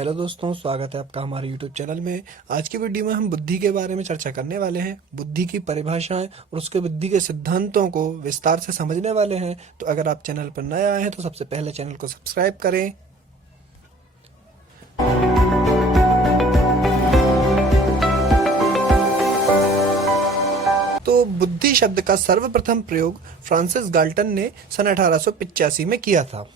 Hello दोस्तों, स्वागत है आपका हमारे YouTube चैनल में। आज की वीडियो में हम बुद्धि के बारे में चर्चा करने वाले हैं। बुद्धि की परिभाषाएं और उसके बुद्धि के सिद्धांतों को विस्तार से समझने वाले हैं। तो अगर आप चैनल पर नए आए हैं तो सबसे पहले चैनल को सब्सक्राइब करें। तो बुद्धि शब्द का सर्वप्रथम प्रयोग फ्रांसिस गाल्टन ने सन 1885 में किया था।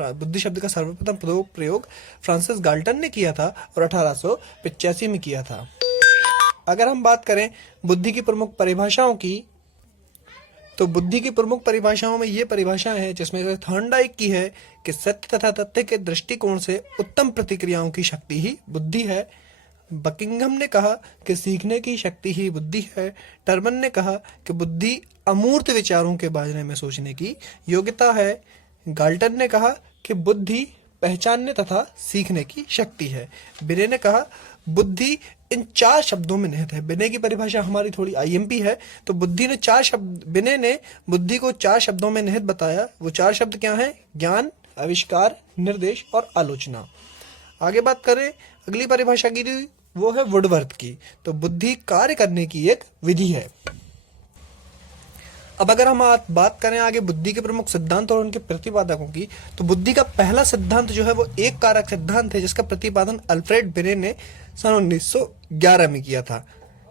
बुद्धि शब्द का सर्वप्रथम प्रयोग फ्रांसिस गाल्टन ने किया था और 1885 में किया था। अगर हम बात करें बुद्धि की प्रमुख परिभाषाओं की, तो बुद्धि की प्रमुख परिभाषाओं में ये परिभाषाएं हैं, जिसमें से थॉर्नडाइक की है कि सत्य तथा तथ्य के दृष्टिकोण से उत्तम प्रतिक्रियाओं की शक्ति ही बुद्धि है। बकिंघम ने कहा कि सीखने की शक्ति ही बुद्धि है। टर्मन ने कहा कि बुद्धि अमूर्त विचारों के बारे में सोचने की योग्यता है। गाल्टन ने कहा कि बुद्धि पहचानने तथा सीखने की शक्ति है। बिने ने कहा बुद्धि इन 4 शब्दों में निहित है। बिने की परिभाषा हमारी थोड़ी आईएमपी है, तो बिने ने बुद्धि को 4 शब्दों में निहित बताया। वो 4 शब्द क्या हैं? ज्ञान, आविष्कार, निर्देश और आलोचना। आगे बात करें अगली परिभाषा की, वो है वुडवर्थ की। तो बुद्धि कार्य करने की एक विधि है। अब अगर हम बात करें आगे बुद्धि के प्रमुख सिद्धांत और उनके प्रतिपादकों की, तो बुद्धि का पहला सिद्धांत जो है वो एक कारक सिद्धांत है, जिसका प्रतिपादन अल्फ्रेड बिने ने सन 1911 में किया था,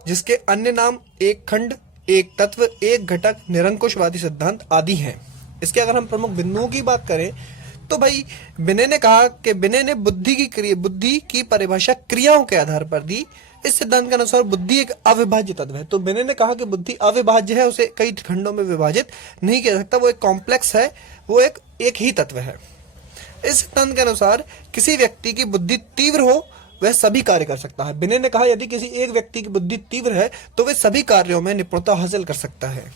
जिसके अन्य नाम एक खंड, एक तत्व, एक घटक, निरंकुशवादी सिद्धांत आदि हैं। इसके अगर हम प्रमुख बिंदुओं की बात करें, तो भाई बिने ने कहा कि बिने ने बुद्धि की परिभाषा क्रियाओं के आधार पर दी। इस सिद्धांत के अनुसार बुद्धि एक अविभाज्य तत्व है। तो बिने ने कहा कि बुद्धि अविभाज्य है, उसे कई खंडों में विभाजित नहीं किया सकता, वो एक कॉम्प्लेक्स है, वो एक ही तत्व है। इस सिद्धांत के अनुसार किसी व्यक्ति की बुद्धि तीव्र हो, वह सभी कार्य कर सकता है। बिने ने कहा यदि किसी एक व्यक्ति की बुद्धि तीव्र है तो वह सभी कार्यों में निपुणता हासिल कर सकता है।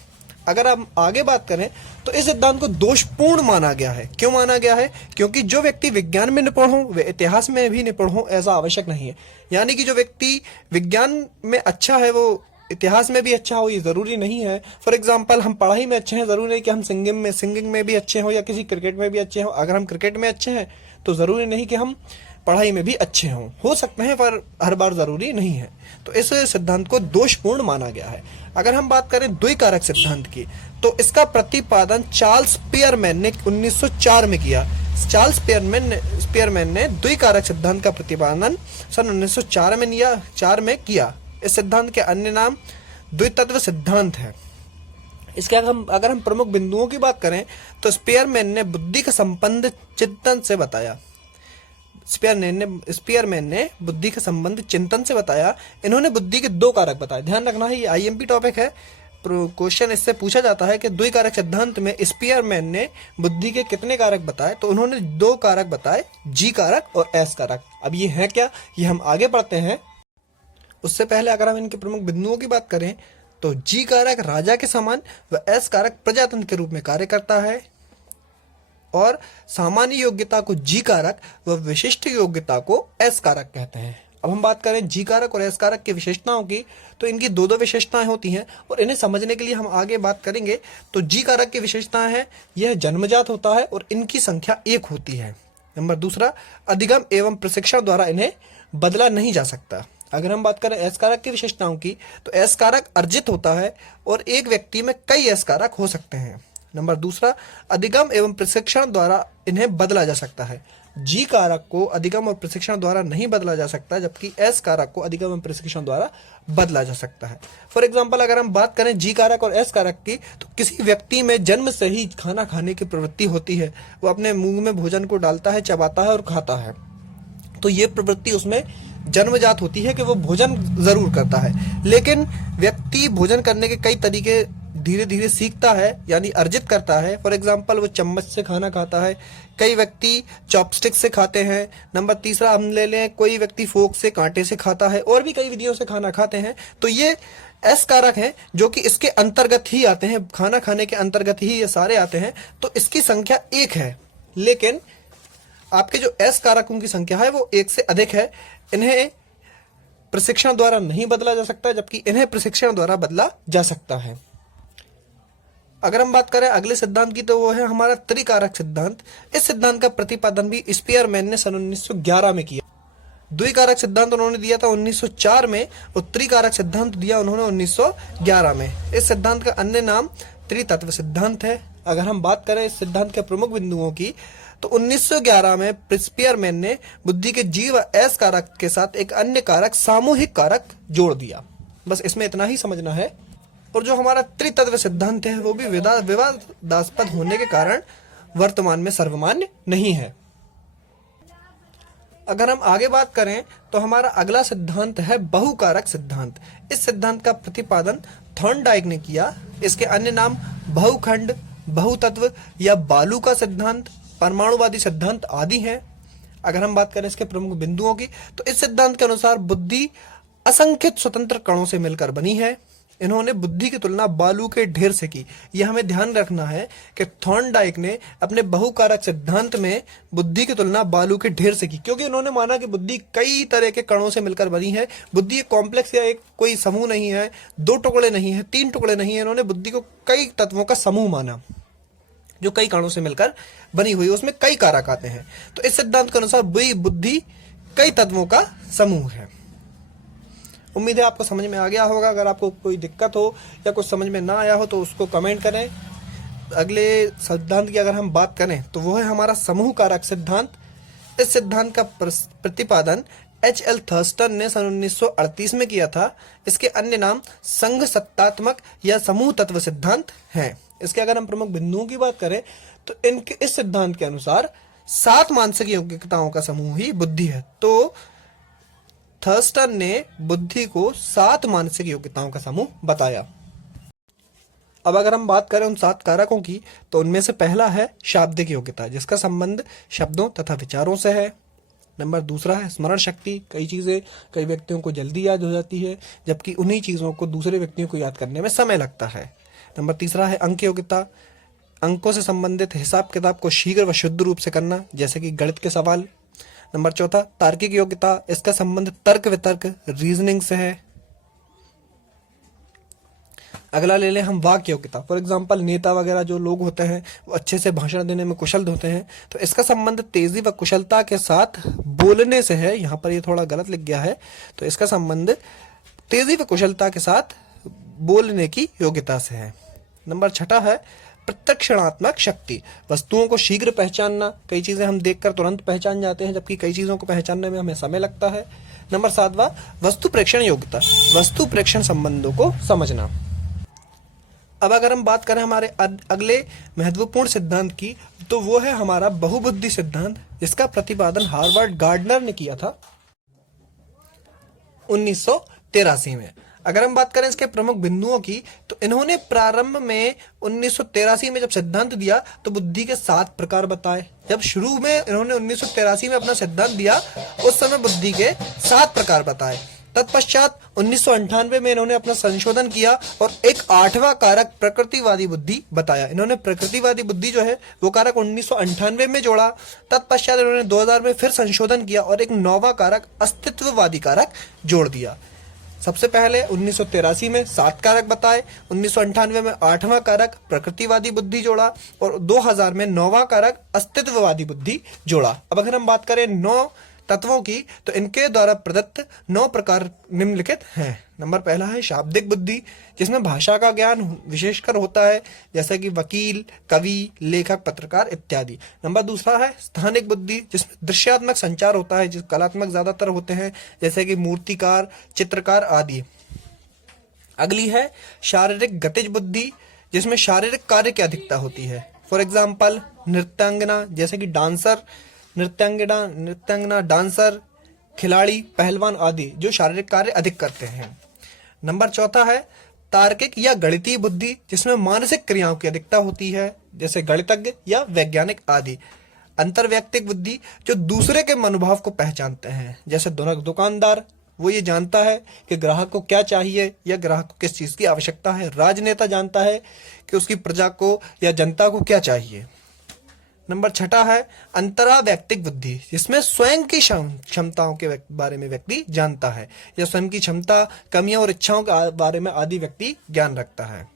अगर हम आगे बात करें तो इस सिद्धांत को दोषपूर्ण माना गया है। क्यों माना गया है? क्योंकि जो व्यक्ति विज्ञान में निपुण हो वह इतिहास में भी निपुण हो, ऐसा आवश्यक नहीं है। यानी कि जो व्यक्ति विज्ञान में अच्छा है वो इतिहास में भी अच्छा हो, ये जरूरी नहीं है। फॉर एग्जाम्पल, हम पढ़ाई में अच्छे हैं, जरूरी नहीं कि हम सिंगिंग में भी अच्छे हो या किसी क्रिकेट में भी अच्छे हो। अगर हम क्रिकेट में अच्छे हैं तो जरूरी नहीं कि हम पढ़ाई में भी अच्छे हो सकते हैं, पर हर बार जरूरी नहीं है। तो इस सिद्धांत को दोषपूर्ण माना गया है। अगर हम बात करें द्विकारक सिद्धांत की, तो इसका प्रतिपादन चार्ल्स स्पीयरमैन ने 1904 में किया। चार्ल्स स्पीयरमैन ने द्विकारक सिद्धांत का प्रतिपादन सन 1904 में किया। इस सिद्धांत के अन्य नाम द्वितत्व सिद्धांत है। इसके अगर हम प्रमुख बिंदुओं की बात करें, तो स्पीयरमैन ने बुद्धि का संबंध चिंतन से बताया। स्पीयरमैन ने बुद्धि का संबंध चिंतन से बताया। इन्होंने बुद्धि के 2 कारक बताए। ध्यान रखना है, ये आईएमपी टॉपिक है, क्वेश्चन इससे पूछा जाता है कि द्विकारक सिद्धांत में स्पीयरमैन ने बुद्धि के कितने कारक बताए? तो उन्होंने 2 कारक बताए, जी कारक और एस कारक। अब ये है क्या, ये हम आगे पढ़ते हैं। उससे पहले अगर हम इनके प्रमुख बिंदुओं की बात करें, तो जी कारक राजा के समान व एस कारक प्रजातंत्र के रूप में कार्य करता है, और सामान्य योग्यता को जी कारक व विशिष्ट योग्यता को एस कारक कहते हैं। अब हम बात करें जी कारक और एस कारक की विशेषताओं की, तो इनकी 2 विशेषताएं होती हैं, और इन्हें समझने के लिए हम आगे बात करेंगे। तो जी कारक की विशेषताएं हैं, यह जन्मजात होता है और इनकी संख्या 1 होती है। नंबर दूसरा, अधिगम एवं प्रशिक्षण द्वारा इन्हें बदला नहीं जा सकता। अगर हम बात करें एस कारक की विशेषताओं की, तो एस कारक अर्जित होता है और एक व्यक्ति में कई एस कारक हो सकते हैं। नंबर दूसरा, अधिगम एवं प्रशिक्षण द्वारा इन्हें बदला जा सकता है। जी कारक को अधिगम और प्रशिक्षण द्वारा नहीं बदला जा सकता, जबकि एस कारक को अधिगम एवं प्रशिक्षण द्वारा बदला जा सकता है। फॉर एग्जाम्पल, अगर हम बात करें जी कारक और एस कारक की, तो किसी व्यक्ति में जन्म से ही खाना खाने की प्रवृत्ति होती है। वो अपने मुंह में भोजन को डालता है, चबाता है और खाता है। तो ये प्रवृत्ति उसमें जन्मजात होती है कि वो भोजन जरूर करता है। लेकिन व्यक्ति भोजन करने के कई तरीके धीरे धीरे सीखता है, यानी अर्जित करता है। फॉर एग्जाम्पल, वो चम्मच से खाना खाता है, कई व्यक्ति चॉपस्टिक से खाते हैं। नंबर तीसरा हम ले लें, कोई व्यक्ति फोक से, कांटे से खाता है, और भी कई विधियों से खाना खाते हैं। तो ये एस कारक हैं जो कि इसके अंतर्गत ही आते हैं, खाना खाने के अंतर्गत ही ये सारे आते हैं। तो इसकी संख्या 1 है, लेकिन आपके जो एस कारकों की संख्या है वो 1 से अधिक है। इन्हें प्रशिक्षण द्वारा नहीं बदला जा सकता, जबकि इन्हें प्रशिक्षण द्वारा बदला जा सकता है। अगर हम बात करें अगले सिद्धांत की, तो वो है हमारा त्रिकारक सिद्धांत। इस सिद्धांत का प्रतिपादन भी स्पीयरमैन ने सन 1911 में किया। द्विकारक सिद्धांत उन्होंने दिया था 1904 में और त्रिकारक सिद्धांत दिया उन्होंने 1911 में। इस सिद्धांत का अन्य नाम त्रितत्व सिद्धांत है। अगर हम बात करें इस सिद्धांत के प्रमुख बिंदुओं की तो 1911 में स्पीयरमैन ने बुद्धि के जी व एस कारक के साथ एक अन्य कारक सामूहिक कारक जोड़ दिया। बस इसमें इतना ही समझना है। और जो हमारा त्रितत्व सिद्धांत है वो भी विवादास्पद होने के कारण वर्तमान में सर्वमान्य नहीं है। अगर हम आगे बात करें तो हमारा अगला सिद्धांत है बहुकारक सिद्धांत। इस सिद्धांत का प्रतिपादन थॉर्नडाइक ने किया। इसके अन्य नाम बहुखंड, बहुतत्व या बालू का सिद्धांत, परमाणुवादी सिद्धांत आदि हैं। अगर हम बात करें इसके प्रमुख बिंदुओं की तो इस सिद्धांत के अनुसार बुद्धि असंख्यित स्वतंत्र कणों से मिलकर बनी है। इन्होंने बुद्धि की तुलना बालू के ढेर से की। यह हमें ध्यान रखना है कि थॉर्नडाइक ने अपने बहुकारक सिद्धांत में बुद्धि की तुलना बालू के ढेर से की, क्योंकि इन्होंने माना कि बुद्धि कई तरह के कणों से मिलकर बनी है। बुद्धि एक कॉम्प्लेक्स या एक कोई समूह नहीं है, दो टुकड़े नहीं है, तीन टुकड़े नहीं है। इन्होंने बुद्धि को कई तत्वों का समूह माना जो कई कणों से मिलकर बनी हुई है, उसमें कई कारक आते हैं। तो इस सिद्धांत के अनुसार बुद्धि कई तत्वों का समूह है। उम्मीद है आपको समझ में आ गया होगा। अगर आपको कोई दिक्कत हो या कुछ समझ में ना आया हो तो उसको कमेंट करें। अगले सिद्धांत की अगर हम बात करें तो वो है हमारा समूह कारक सिद्धांत। इस सिद्धांत का प्रतिपादन H.L. थर्स्टन ने सन 1938 में किया था। इसके अन्य नाम संघ सत्तात्मक या समूह तत्व सिद्धांत हैं। इसके अगर हम प्रमुख बिंदुओं की बात करें तो इनके इस सिद्धांत के अनुसार 7 मानसिक योग्यताओं का समूह ही बुद्धि है। तो थर्स्टन ने बुद्धि को 7 मानसिक योग्यताओं का समूह बताया। अब अगर हम बात करें उन 7 कारकों की तो उनमें से पहला है शाब्दिक योग्यता, जिसका संबंध शब्दों तथा विचारों से है। नंबर दूसरा है स्मरण शक्ति। कई चीजें कई व्यक्तियों को जल्दी याद हो जाती है, जबकि उन्हीं चीजों को दूसरे व्यक्तियों को याद करने में समय लगता है। नंबर तीसरा है अंक योग्यता। अंकों से संबंधित हिसाब किताब को शीघ्र व शुद्ध रूप से करना, जैसे कि गणित के सवाल। नंबर चौथा तार्किक योग्यता। इसका संबंध तर्क वितर्क रीजनिंग से है। अगला ले लें हम वाक्य योग्यता। फॉर एग्जांपल नेता वगैरह जो लोग होते हैं वो अच्छे से भाषण देने में कुशल होते हैं, तो इसका संबंध तेजी व कुशलता के साथ बोलने से है। यहाँ पर ये थोड़ा गलत लिख गया है, तो इसका संबंध तेजी व कुशलता के साथ बोलने की योग्यता से है। नंबर छठा है प्रत्यक्षणात्मक शक्ति। वस्तुओं को शीघ्र पहचानना। कई चीजें हम देखकर तुरंत पहचान जाते हैं, जबकि कई चीजों को पहचानने में हमें समय लगता है। नंबर 7वां वस्तु प्रेक्षण योग्यता। वस्तु प्रेक्षण संबंधों को समझना। अब अगर हम बात करें हमारे अगले महत्वपूर्ण सिद्धांत की तो वो है हमारा बहुबुद्धि सिद्धांत, जिसका प्रतिपादन हार्वर्ड गार्डनर ने किया था 1983 में। अगर हम बात करें इसके प्रमुख बिंदुओं की तो इन्होंने प्रारंभ में 1983 में जब सिद्धांत दिया तो बुद्धि के 7 प्रकार बताए। जब शुरू में इन्होंने 1983 में अपना सिद्धांत दिया उस समय बुद्धि के 7 प्रकार बताए। तत्पश्चात 1998 में इन्होंने अपना संशोधन किया और एक 8वां कारक प्रकृतिवादी बुद्धि बताया। इन्होंने प्रकृतिवादी बुद्धि जो है वो कारक 1998 में जोड़ा। तत्पश्चात इन्होंने 2000 में फिर संशोधन किया और एक 9वां कारक अस्तित्ववादी कारक जोड़ दिया। सबसे पहले 1983 में 7 कारक बताए, 1998 में 8वां कारक प्रकृतिवादी बुद्धि जोड़ा और 2000 में 9वां कारक अस्तित्ववादी बुद्धि जोड़ा। अब अगर हम बात करें 9 तत्वों की तो इनके द्वारा प्रदत्त 9 प्रकार निम्नलिखित हैं। नंबर पहला है शाब्दिक बुद्धि, जिसमें भाषा का ज्ञान विशेषकर होता है, जैसे कि वकील, कवि, लेखक, पत्रकार इत्यादि। नंबर दूसरा है स्थानिक बुद्धि, जिसमें दृश्यात्मक संचार होता है, जिस कलात्मक ज्यादातर होते हैं, जैसे कि मूर्तिकार, चित्रकार आदि। अगली है शारीरिक गतिज बुद्धि, जिसमें शारीरिक कार्य की अधिकता होती है। फॉर एग्जाम्पल नृत्यांगना, जैसे कि डांसर, नृत्यांगना, डांसर, खिलाड़ी, पहलवान आदि जो शारीरिक कार्य अधिक करते हैं। नंबर चौथा है तार्किक या गणितीय बुद्धि, जिसमें मानसिक क्रियाओं की अधिकता होती है, जैसे गणितज्ञ या वैज्ञानिक आदि। अंतर्वैयक्तिक बुद्धि, जो दूसरे के मनोभाव को पहचानते हैं, जैसे दुकानदार, वो ये जानता है कि ग्राहक को क्या चाहिए या ग्राहक को किस चीज की आवश्यकता है। राजनेता जानता है कि उसकी प्रजा को या जनता को क्या चाहिए। नंबर 6 है अंतरावैयक्तिक बुद्धि, जिसमें स्वयं की क्षमताओं के बारे में व्यक्ति जानता है या स्वयं की क्षमता, कमियों और इच्छाओं के बारे में आदि व्यक्ति ज्ञान रखता है।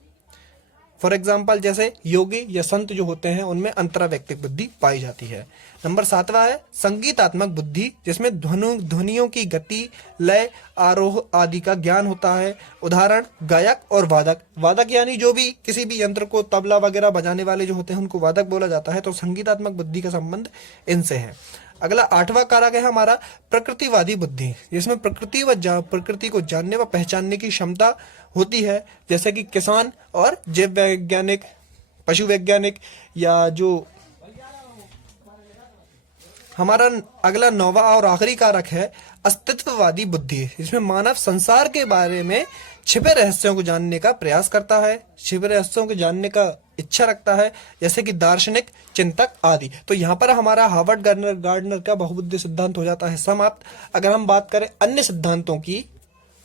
फॉर एग्जाम्पल जैसे योगी या संत जो होते हैं उनमें अंतरावैयक्तिक बुद्धि पाई जाती है। नंबर 7वां है संगीतात्मक बुद्धि, जिसमें ध्वनियों की गति, लय, आरोह आदि का ज्ञान होता है। उदाहरण गायक और वादक। वादक यानी जो भी किसी भी यंत्र को, तबला वगैरह बजाने वाले जो होते हैं उनको वादक बोला जाता है। तो संगीतात्मक बुद्धि का संबंध इनसे है। अगला 8वां कारक है हमारा प्रकृतिवादी बुद्धि, जिसमें प्रकृति को जानने व पहचानने की क्षमता होती है। जैसे कि किसान और जीव वैज्ञानिक, पशु वैज्ञानिक, या जो हमारा अगला 9वां और आखिरी कारक है अस्तित्ववादी बुद्धि, जिसमें मानव संसार के बारे में छिपे रहस्यों को जानने का प्रयास करता है, छिपे रहस्यों को जानने का इच्छा रखता है, जैसे कि दार्शनिक, चिंतक आदि। तो यहाँ पर हमारा हार्वर्ड गार्डनर का बहुबुद्धि सिद्धांत हो जाता है समाप्त। अगर हम बात करें अन्य सिद्धांतों की,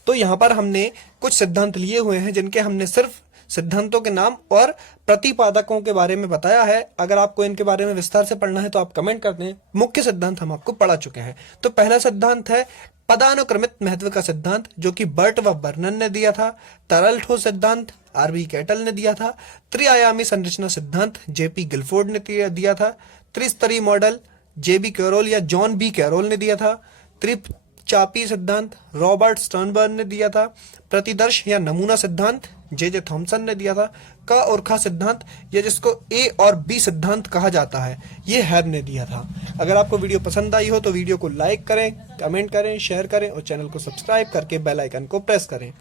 तो यहाँ पर हमने कुछ सिद्धांत लिए हुए हैं जिनके हमने सिर्फ सिद्धांतों के नाम और प्रतिपादकों के बारे में बताया है। अगर आपको इनके बारे में विस्तार से पढ़ना है तो आप कमेंट कर दें। मुख्य सिद्धांत हम आपको पढ़ा चुके हैं। तो पहला सिद्धांत है पदानुक्रमित महत्व का सिद्धांत, जो कि बर्ट व बर्नन ने दिया था। तरल ठोस सिद्धांत आरबी कैटल ने दिया था। त्रिआयामी संरचना सिद्धांत जेपी गिलफोर्ड ने दिया था। त्रिस्तरीय मॉडल जेबी कैरोल या जॉन बी कैरोल ने दिया था। त्रिचापी सिद्धांत रॉबर्ट स्टर्नबर्ग ने दिया था। प्रतिदर्श या नमूना सिद्धांत जे थॉमसन ने दिया था। क और ख सिद्धांत, या जिसको ए और बी सिद्धांत कहा जाता है, ये हैब ने दिया था। अगर आपको वीडियो पसंद आई हो तो वीडियो को लाइक करें, कमेंट करें, शेयर करें और चैनल को सब्सक्राइब करके बेल आइकन को प्रेस करें।